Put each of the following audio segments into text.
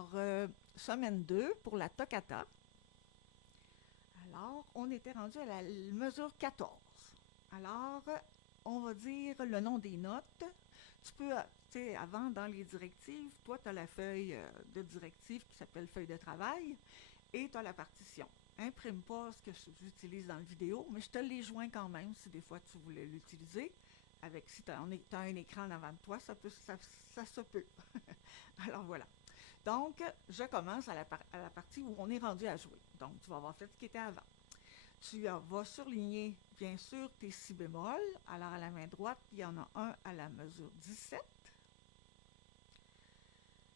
Alors, semaine 2 pour la toccata. Alors, on était rendu à la mesure 14. Alors, on va dire le nom des notes. Tu peux, tu sais, avant, dans les directives, toi, tu as la feuille de directive qui s'appelle feuille de travail et tu as la partition. Imprime pas ce que j'utilise dans la vidéo, mais je te les joins quand même si des fois tu voulais l'utiliser. Avec, si tu as un écran en avant de toi, ça se peut. Alors voilà. Donc, je commence à la partie où on est rendu à jouer. Donc, tu vas avoir fait ce qui était avant. Tu vas surligner, bien sûr, tes si bémols. Alors, à la main droite, il y en a un à la mesure 17.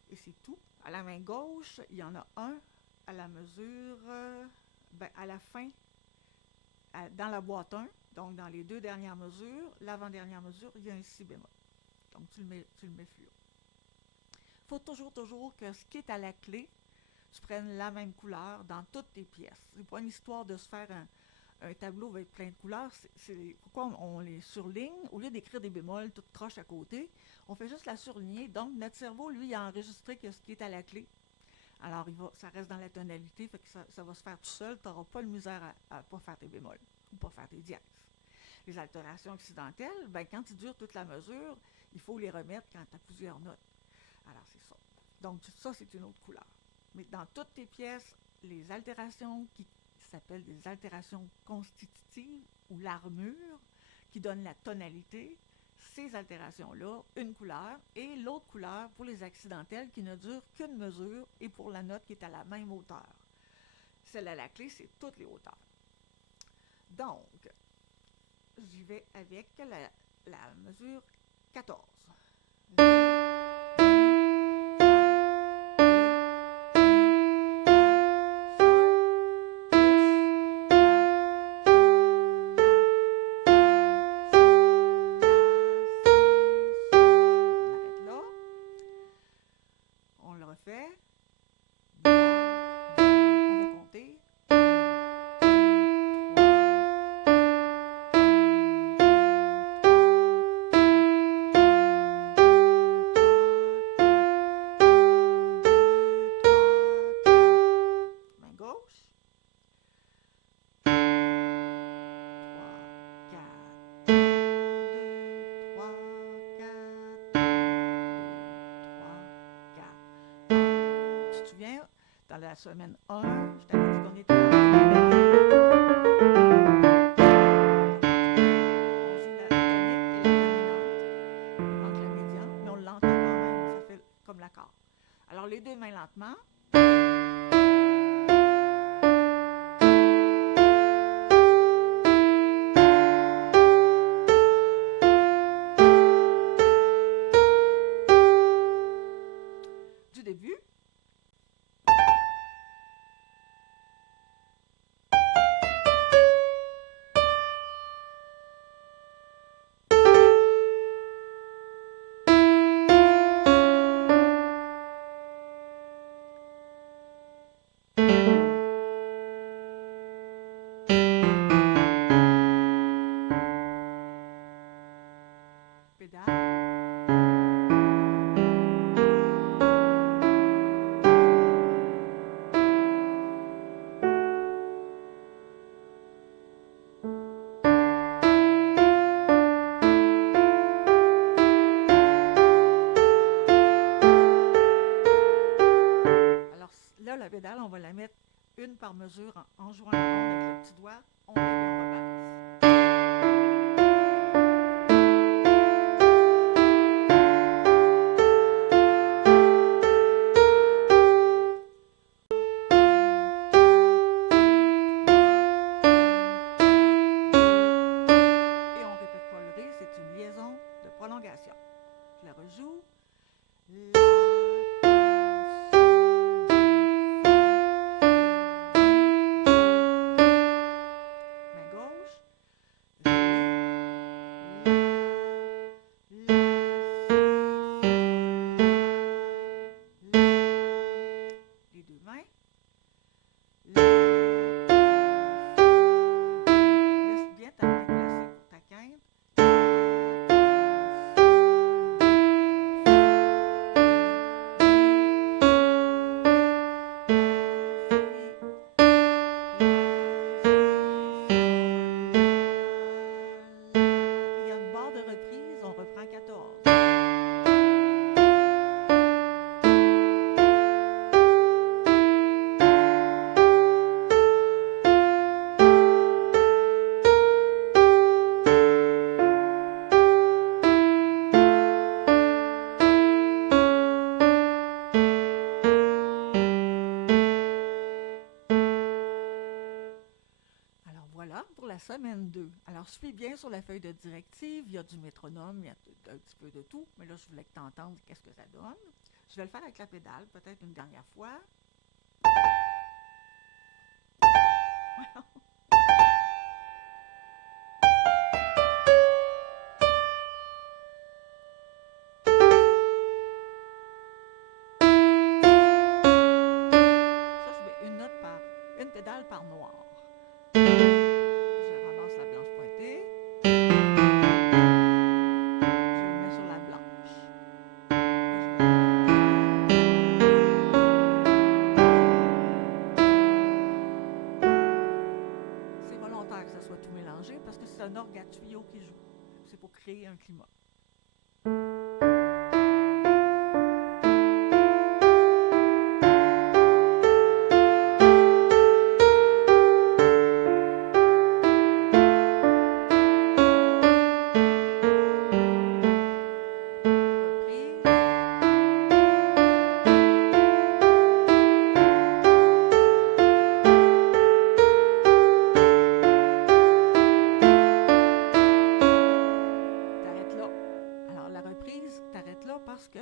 Et c'est tout. À la main gauche, il y en a un à la mesure, à la fin, dans la boîte 1, donc dans les deux dernières mesures, l'avant-dernière mesure, il y a un si bémol. Donc, tu le mets fluo. Il faut toujours que ce qui est à la clé, tu prennes la même couleur dans toutes tes pièces. C'est pas une histoire de se faire un tableau avec plein de couleurs. C'est pourquoi on les surligne. Au lieu d'écrire des bémols toutes croches à côté, on fait juste la surligner. Donc, notre cerveau, lui, il a enregistré que ce qui est à la clé. Alors, ça reste dans la tonalité, fait que ça va se faire tout seul. Tu n'auras pas de misère à ne pas faire tes bémols ou pas faire tes dièses. Les altérations accidentelles, quand tu dures toute la mesure, il faut les remettre quand tu as plusieurs notes. Alors, c'est ça. Donc, ça, c'est une autre couleur. Mais dans toutes tes pièces, les altérations qui s'appellent des altérations constitutives ou l'armure, qui donnent la tonalité, ces altérations-là, une couleur, et l'autre couleur pour les accidentelles qui ne durent qu'une mesure et pour la note qui est à la même hauteur. Celle à la clé, c'est toutes les hauteurs. Donc, j'y vais avec la mesure 14. Dans la semaine 1, je t'avais dit qu'on était en on joue la tonique et la dominante. Il manque la médiane, mais on l'entend quand même, ça fait comme l'accord. Alors les deux mains lentement. Du début. Là, la pédale, on va la mettre une par mesure en jouant la ronde avec le petit doigt. On lève et on rebalance. Et on répète pas le ré, c'est une liaison de prolongation. Je la rejoue. Main gauche. la semaine 2. Alors, suis bien sur la feuille de directive, il y a du métronome, il y a un petit peu de tout, mais là, je voulais que tu entendes qu'est-ce que ça donne. Je vais le faire avec la pédale, peut-être une dernière fois. Ça, je mets une pédale par noir. Je ramasse la blanche pointée. Je le mets sur la blanche. C'est volontaire que ça soit tout mélangé parce que c'est un orgue à tuyau qui joue. C'est pour créer un climat. T'arrêtes là parce que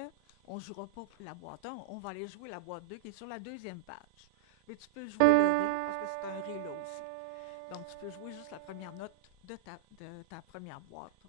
on ne jouera pas la boîte 1, on va aller jouer la boîte 2 qui est sur la deuxième page. Mais tu peux jouer le Ré parce que c'est un Ré là aussi. Donc tu peux jouer juste la première note de ta première boîte